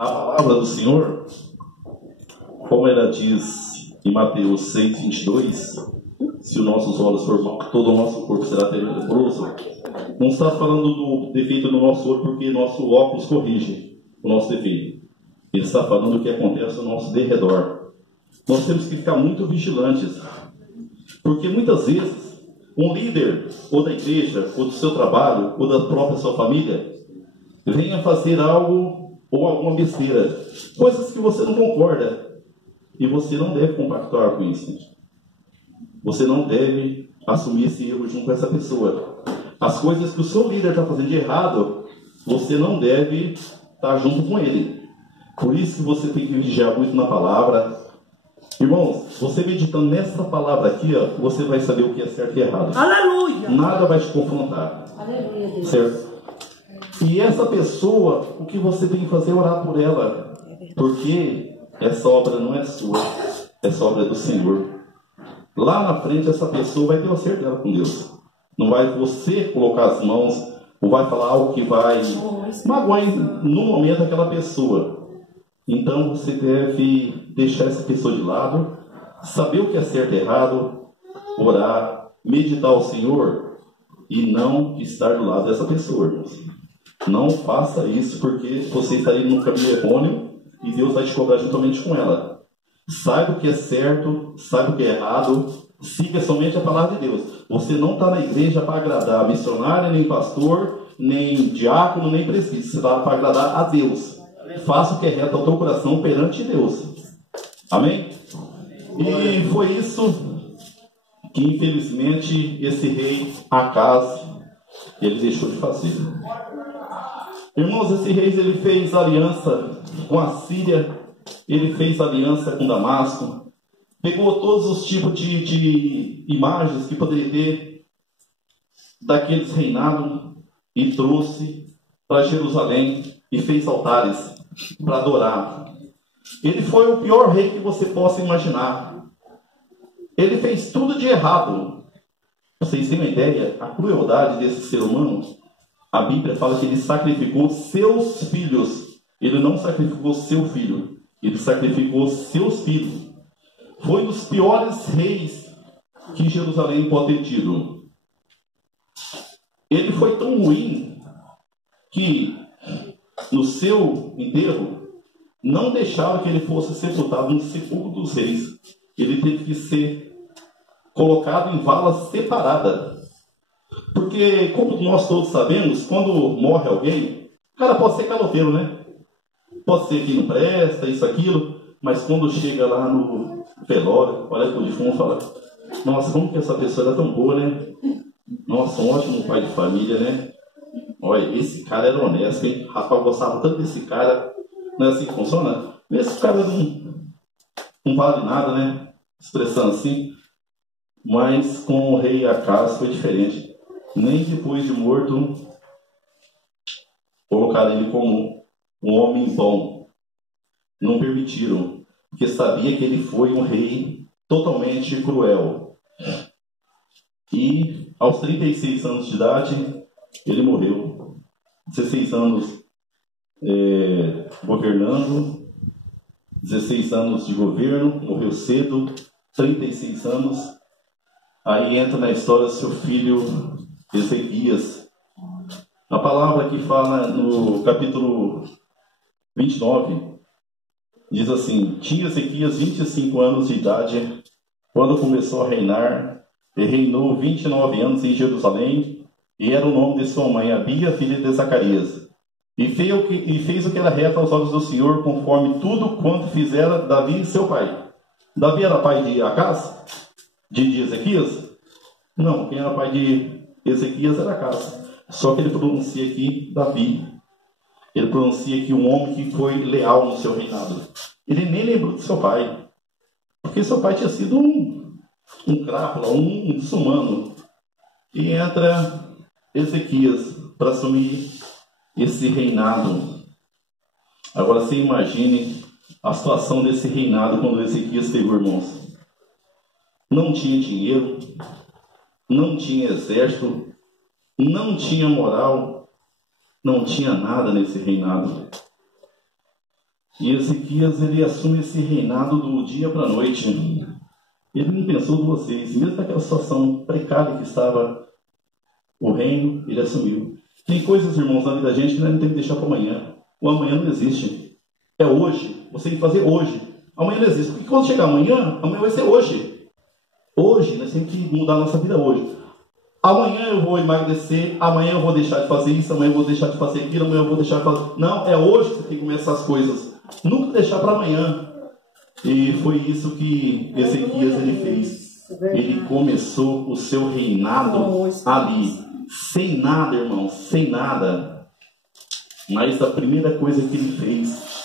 A palavra do Senhor, como ela diz em Mateus 6:22, se os nossos olhos for mau, todo o nosso corpo será tenebroso. Não está falando do defeito no nosso olho, porque nosso óculos corrige o nosso defeito. Ele está falando do que acontece ao nosso derredor. Nós temos que ficar muito vigilantes, porque muitas vezes um líder, ou da igreja, ou do seu trabalho, ou da própria sua família, venha fazer algo ou alguma besteira, coisas que você não concorda, e você não deve compactuar com isso. Você não deve assumir esse erro junto com essa pessoa. As coisas que o seu líder está fazendo de errado, você não deve estar junto com ele. Por isso que você tem que vigiar muito na palavra. Irmãos, você meditando nessa palavra aqui, ó, você vai saber o que é certo e errado. Aleluia! Nada vai te confrontar. Aleluia, Deus. Certo? E essa pessoa, o que você tem que fazer é orar por ela. Porque essa obra não é sua. Essa obra é do Senhor. Lá na frente, essa pessoa vai ter o acerto dela com Deus. Não vai você colocar as mãos, ou vai falar algo que vai magoar no momento aquela pessoa. Então você deve deixar essa pessoa de lado, saber o que é certo e errado, orar, meditar ao Senhor e não estar do lado dessa pessoa, irmãos. Não faça isso, porque você está indo no caminho errôneo e Deus vai te cobrar juntamente com ela. Saiba o que é certo, saiba o que é errado, siga somente a palavra de Deus. Você não está na igreja para agradar missionário, nem pastor, nem diácono, nem presbítero. Você está para agradar a Deus. Faça o que é reto ao teu coração perante Deus. Amém? E foi isso que, infelizmente, esse rei Acaz, ele deixou de fazer. Irmãos, esse rei, ele fez aliança com a Síria, ele fez aliança com Damasco, pegou todos os tipos de imagens que poderia ter daqueles reinados e trouxe para Jerusalém e fez altares para adorar. Ele foi o pior rei que você possa imaginar. Ele fez tudo de errado. Vocês têm uma ideia? A crueldade desse ser humano? A Bíblia fala que ele sacrificou seus filhos. Ele não sacrificou seu filho. Ele sacrificou seus filhos. Foi um dos piores reis que Jerusalém pode ter tido. Ele foi tão ruim que no seu enterro não deixaram que ele fosse sepultado no sepulcro dos reis. Ele teve que ser colocado em vala separada. Porque, como nós todos sabemos, quando morre alguém, o cara pode ser caloteiro, né? Pode ser que não presta, isso, aquilo, mas quando chega lá no velório, olha para o defunto e fala: nossa, como que essa pessoa era tão boa, né? Nossa, um ótimo pai de família, né? Olha, esse cara era honesto, hein? Rapaz, eu gostava tanto desse cara. Não é assim que funciona? Esse cara não vale nada, né? Expressando assim. Mas com o rei Acaz foi diferente. Nem depois de morto colocaram ele como um homem bom. Não permitiram, porque sabia que ele foi um rei totalmente cruel. E aos 36 anos de idade, ele morreu. 16 anos governando, 16 anos de governo, morreu cedo, 36 anos. Aí entra na história seu filho Ezequias. A palavra que fala no capítulo 29 diz assim: tinha Ezequias 25 anos de idade quando começou a reinar, e reinou 29 anos em Jerusalém, e era o nome de sua mãe Abia, filha de Zacarias. E fez o que era reto aos olhos do Senhor, conforme tudo quanto fizera Davi seu pai. Davi era pai de Acaz? De Ezequias? Não, quem era pai de Ezequias era Acaz. Só que ele pronuncia aqui Davi. Ele pronuncia aqui um homem que foi leal no seu reinado. Ele nem lembrou de seu pai. Porque seu pai tinha sido um crápula, um desumano. E entra Ezequias para assumir esse reinado. Agora você imagine a situação desse reinado quando Ezequias pegou, irmãos. Não tinha dinheiro, não tinha exército, não tinha moral, não tinha nada nesse reinado. E Ezequias, ele assume esse reinado do dia para a noite. Ele não pensou duas vezes. Mesmo naquela situação precária que estava o reino, ele assumiu. Tem coisas, irmãos, na vida da gente que nós não temos que deixar para amanhã. O amanhã não existe. É hoje. Você tem que fazer hoje. Amanhã não existe. Porque quando chegar amanhã, amanhã vai ser hoje. Hoje, nós temos que mudar a nossa vida hoje. Amanhã eu vou emagrecer, amanhã eu vou deixar de fazer isso, amanhã eu vou deixar de fazer aquilo, amanhã eu vou deixar de fazer... Não, é hoje que você tem que começar as coisas. Nunca deixar para amanhã. E foi isso que Ezequias ele fez. Ele começou o seu reinado ali. Sem nada, irmão, sem nada. Mas a primeira coisa que ele fez,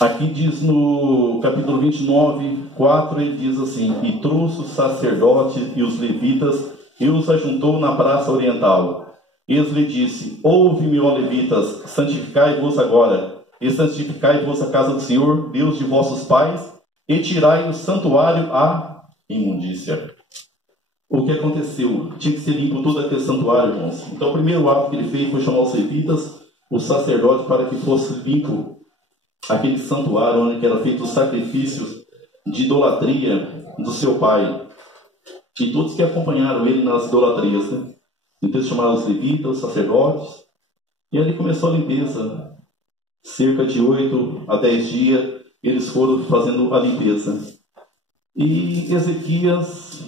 aqui diz no capítulo 29, 4, ele diz assim: e trouxe os sacerdotes e os levitas e os ajuntou na praça oriental. Eles lhe disse: ouve-me, ó levitas, santificai-vos agora, e santificai-vos a casa do Senhor, Deus de vossos pais, e tirai o santuário à imundícia. O que aconteceu? Tinha que ser limpo todo aquele santuário, irmãos. Então o primeiro ato que ele fez foi chamar os levitas, os sacerdotes, para que fosse limpo aquele santuário onde eram feitos os sacrifícios de idolatria do seu pai. E todos que acompanharam ele nas idolatrias, né? Então eles chamaram os levitas, os sacerdotes, e ali começou a limpeza. Cerca de 8 a 10 dias, eles foram fazendo a limpeza. E Ezequias,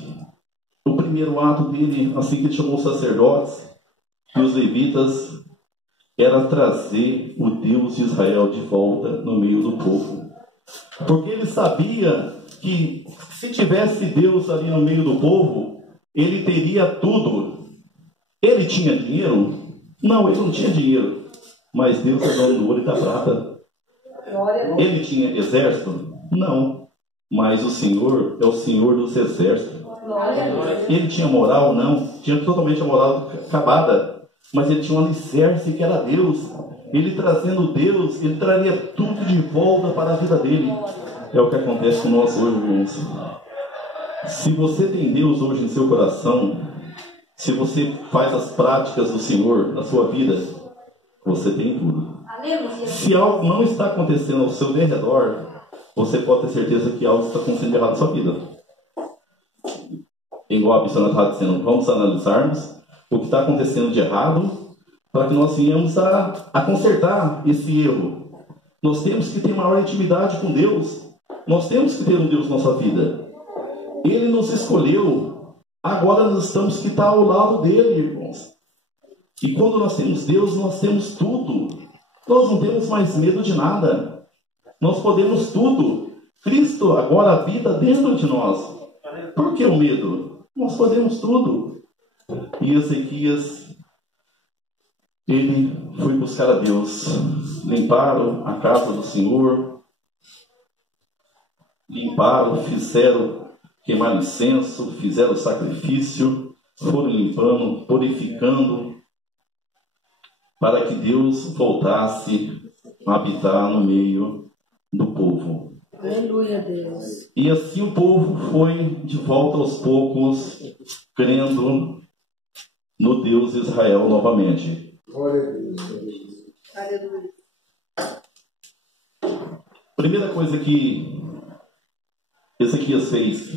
o primeiro ato dele, assim que ele chamou os sacerdotes e os levitas, era trazer o Deus de Israel de volta no meio do povo. Porque ele sabia que se tivesse Deus ali no meio do povo, ele teria tudo. Ele tinha dinheiro? Não, ele não tinha dinheiro. Mas Deus é dono do ouro e da prata. Ele tinha exército? Não. Mas o Senhor é o Senhor dos exércitos. Ele tinha moral? Não. Tinha totalmente a moral acabada. Mas ele tinha um alicerce que era Deus. Ele trazendo Deus, ele traria tudo de volta para a vida dele. É o que acontece com nós hoje, irmãos. Se você tem Deus hoje em seu coração, se você faz as práticas do Senhor na sua vida, você tem tudo. Se algo não está acontecendo ao seu derredor, você pode ter certeza que algo está acontecendo de errado na sua vida. Igual a missionária está dizendo, vamos analisarmos o que está acontecendo de errado para que nós venhamos a consertar esse erro. Nós temos que ter maior intimidade com Deus. Nós temos que ter um Deus na nossa vida. Ele nos escolheu. Agora nós temos que estar ao lado dele, irmãos. E quando nós temos Deus, nós temos tudo. Nós não temos mais medo de nada. Nós podemos tudo. Cristo agora habita dentro de nós. Por que o medo? Nós podemos tudo. E Ezequias, ele foi buscar a Deus. Limparam a casa do Senhor. Limparam, fizeram queimar incenso, fizeram sacrifício, foram limpando, purificando, para que Deus voltasse a habitar no meio do povo. Aleluia, Deus. E assim o povo foi de volta aos poucos, crendo no Deus de Israel novamente. Glória a Deus. Aleluia. Primeira coisa que Ezequias fez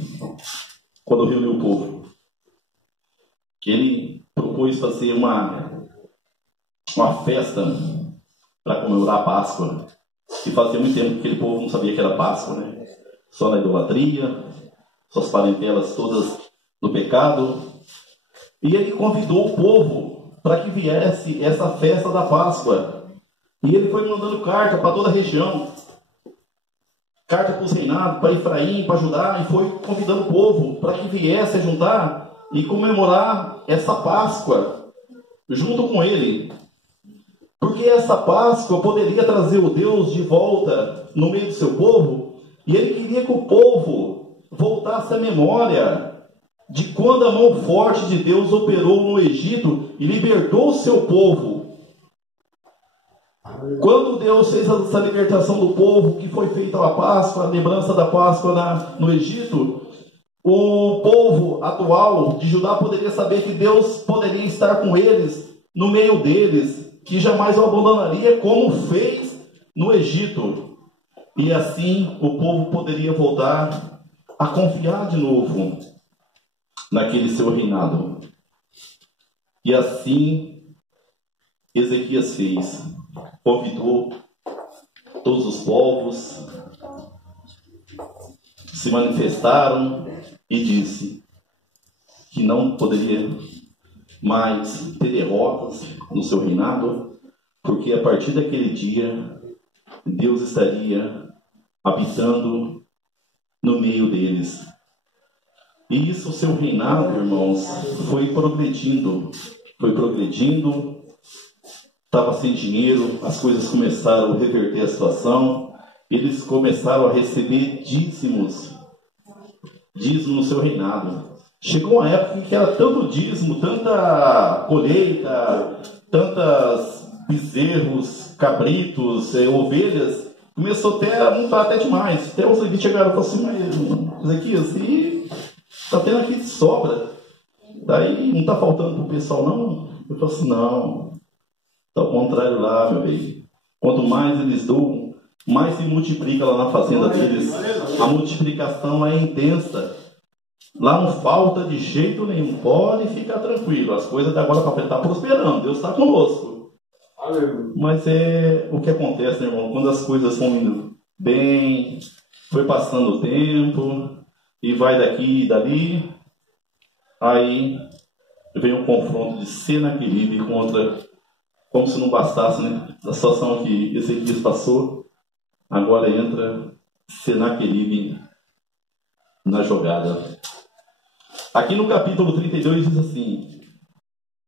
quando reuniu o povo, ele propôs fazer uma festa para comemorar a Páscoa. E fazia muito tempo que aquele povo não sabia que era Páscoa, né? Só na idolatria, suas parentelas todas no pecado. E ele convidou o povo para que viesse essa festa da Páscoa. E ele foi mandando carta para toda a região. Carta para os reinados, para Efraim, para Judá, e foi convidando o povo para que viesse a juntar e comemorar essa Páscoa junto com ele. Porque essa Páscoa poderia trazer o Deus de volta no meio do seu povo, e ele queria que o povo voltasse à memória de quando a mão forte de Deus operou no Egito e libertou o seu povo. Quando Deus fez essa libertação do povo, que foi feita a Páscoa, a lembrança da Páscoa no Egito, o povo atual de Judá poderia saber que Deus poderia estar com eles, no meio deles, que jamais o abandonaria como fez no Egito. E assim o povo poderia voltar a confiar de novo naquele seu reinado. E assim Ezequias fez. Convidou todos os povos, se manifestaram e disse que não poderia mais ter derrotas no seu reinado, porque a partir daquele dia Deus estaria habitando no meio deles. E isso, o seu reinado, irmãos, foi progredindo, estava sem dinheiro, as coisas começaram a reverter a situação, eles começaram a receber dízimos no seu reinado. Chegou uma época em que era tanto dízimo, tanta colheita, tantas bezerros, cabritos, ovelhas, começou até a montar até demais. Até os levitas chegaram e falaram assim, mas Ezequias, e está tendo aqui de sobra. Daí não está faltando para o pessoal, não? Eu falei assim, não. Está ao contrário lá, meu bem. Quanto mais eles dão, mais se multiplica lá na fazenda deles. A multiplicação é intensa. Lá não falta de jeito nenhum. Pode ficar tranquilo. As coisas de agora para frente estão prosperando. Deus está conosco. Mas é o que acontece, né, irmão? Quando as coisas vão indo bem, foi passando o tempo, e vai daqui e dali, aí vem um confronto de Senaqueribe contra, como se não bastasse, né? A situação que Ezequias passou, agora entra Senaqueribe na jogada. Aqui no capítulo 32 diz assim: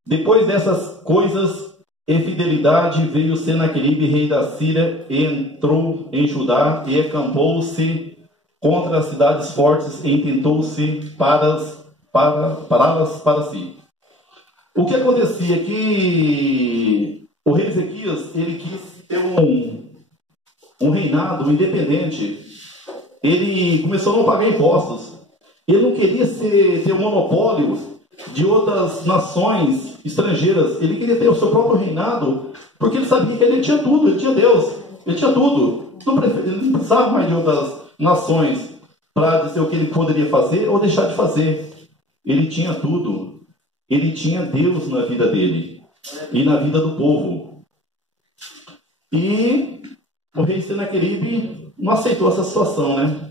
depois dessas coisas e fidelidade, veio Senaqueribe, rei da Síria, e entrou em Judá e acampou-se contra as cidades fortes e intentou-se pará-las para si. O que acontecia é que o rei Ezequias, ele quis ter um reinado independente. Ele começou a não pagar impostos. Ele não queria ter um monopólio de outras nações estrangeiras. Ele queria ter o seu próprio reinado, porque ele sabia que ele tinha tudo, ele tinha Deus, ele tinha tudo. Ele não precisava mais de outras nações para dizer o que ele poderia fazer ou deixar de fazer. Ele tinha tudo. Ele tinha Deus na vida dele e na vida do povo. E o rei Senaqueribe não aceitou essa situação, né?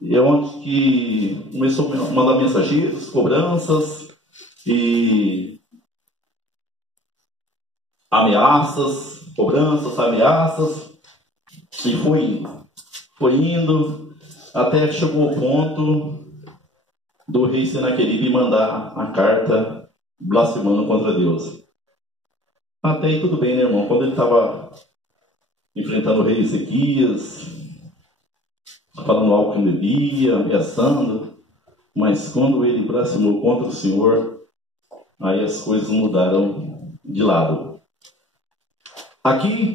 E é onde que começou a mandar mensageiros, cobranças e ameaças, e foi indo, até que chegou o ponto do rei Senaqueribe mandar a carta blasfemando contra Deus. Até aí tudo bem, né, irmão? Quando ele estava enfrentando o rei Ezequias, falando algo que não devia, ameaçando, mas quando ele blasfemou contra o Senhor, aí as coisas mudaram de lado. Aqui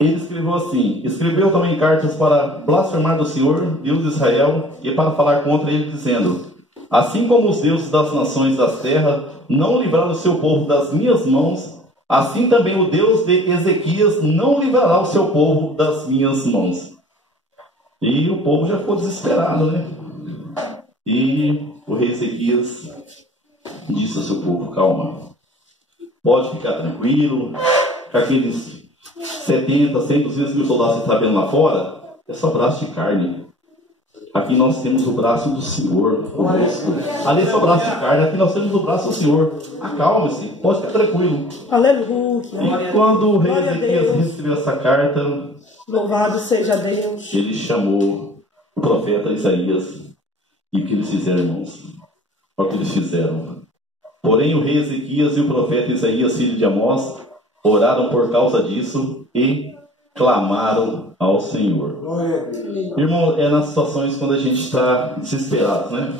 ele escreveu assim: escreveu também cartas para blasfemar do Senhor, Deus de Israel, e para falar contra ele, dizendo: assim como os deuses das nações das terras não livraram o seu povo das minhas mãos, assim também o Deus de Ezequias não livrará o seu povo das minhas mãos. E o povo já ficou desesperado, né? E o rei Ezequias disse ao seu povo: calma, pode ficar tranquilo, que aqueles 70, 100, 200 mil soldados que estão vendo lá fora, é só braço de carne. Aqui nós temos o braço do Senhor. Ali é só braço de carne, aqui nós temos o braço do Senhor. Acalme-se, pode ficar tranquilo. Aleluia. E quando o rei Ezequias recebeu essa carta, louvado seja Deus, ele chamou o profeta Isaías. E o que eles fizeram, irmãos? Olha o que eles fizeram. Porém o rei Ezequias e o profeta Isaías, filho de Amós, oraram por causa disso e clamaram ao Senhor. Irmão, é nas situações quando a gente está desesperado, né?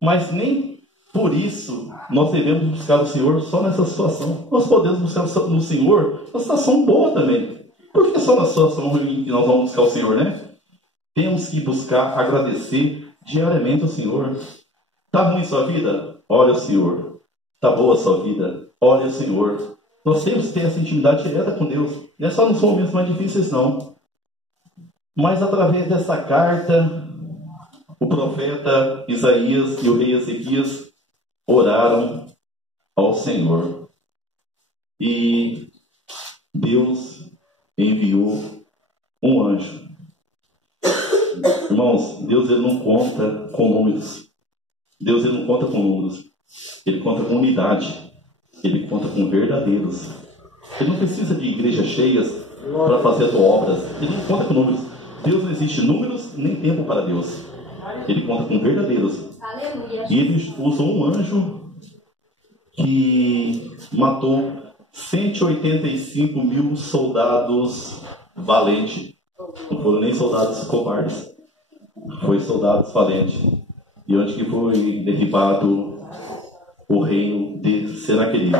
Mas nem por isso nós devemos buscar o Senhor só nessa situação. Nós podemos buscar no Senhor uma situação boa também. Por que só na situação ruim que nós vamos buscar o Senhor, né? Temos que buscar agradecer diariamente ao Senhor. Está ruim sua vida? Olha o Senhor. Está boa a sua vida? Olha o Senhor. Nós temos que ter essa intimidade direta com Deus. Não é só nos momentos mais difíceis, não. Mas através dessa carta, o profeta Isaías e o rei Ezequias oraram ao Senhor. E Deus enviou um anjo. Irmãos, Deus ele não conta com números. Deus ele não conta com números. Ele conta com unidade. Ele conta com verdadeiros. Ele não precisa de igrejas cheias para fazer obras. Ele não conta com números. Deus não existe números nem tempo para Deus. Ele conta com verdadeiros. Aleluia. E ele usou um anjo que matou 185 mil soldados valentes. Não foram nem soldados covardes. Foi soldados valentes. E onde que foi derribado o reino de Senaqueribe.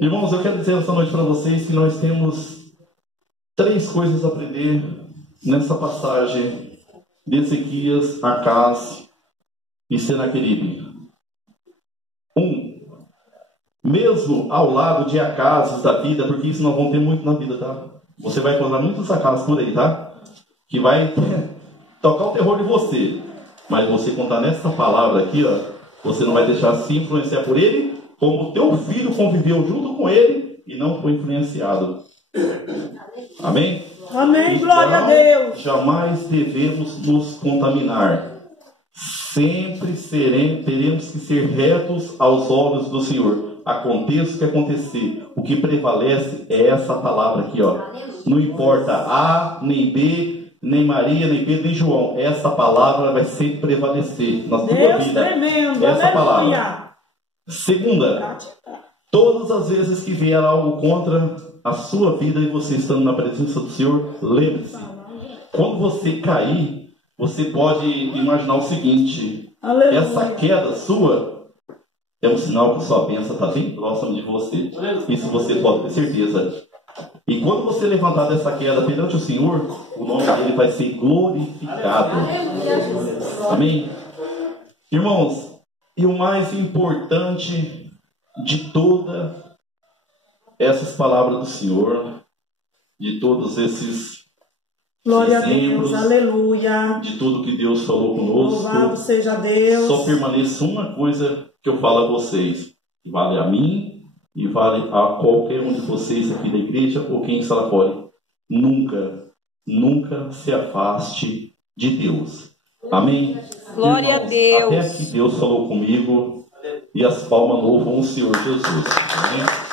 Irmãos, eu quero dizer essa noite para vocês que nós temos 3 coisas a aprender nessa passagem de Ezequias, Acás e Senaqueribe. 1. Mesmo ao lado de Acásios da vida, porque isso nós vamos ter muito na vida, tá? Você vai encontrar muitos Acásios por aí, tá? Que vai tocar o terror de você. Mas você contar nessa palavra aqui, ó, você não vai deixar se influenciar por ele, como o teu filho conviveu junto com ele e não foi influenciado. Amém? Amém, então, glória a Deus. Jamais devemos nos contaminar. Sempre teremos que ser retos aos olhos do Senhor. Aconteça o que acontecer, o que prevalece é essa palavra aqui, ó. Não importa A, nem B, nem Maria, nem Pedro, nem João. Essa palavra vai sempre prevalecer na sua vida. Tremendo, essa palavra. Aleluia. Segunda, todas as vezes que vier algo contra a sua vida e você estando na presença do Senhor, lembre-se, quando você cair, você pode imaginar o seguinte: aleluia. Essa queda sua é um sinal que sua bênção está bem próxima de você. Isso você pode ter certeza. E quando você levantar dessa queda perante o Senhor, o nome dele vai ser glorificado. Amém? Irmãos, e o mais importante de todas essas palavras do Senhor, de todos esses glória exemplos, a Deus, aleluia, de tudo que Deus falou conosco, louvado seja Deus. Só permaneça uma coisa que eu falo a vocês, que vale a mim e vale a qualquer um de vocês aqui da igreja ou quem está lá fora. Nunca se afaste de Deus. Amém? Glória Irmãos, a Deus. Até aqui Deus falou comigo e as palmas louvam o Senhor Jesus. Amém?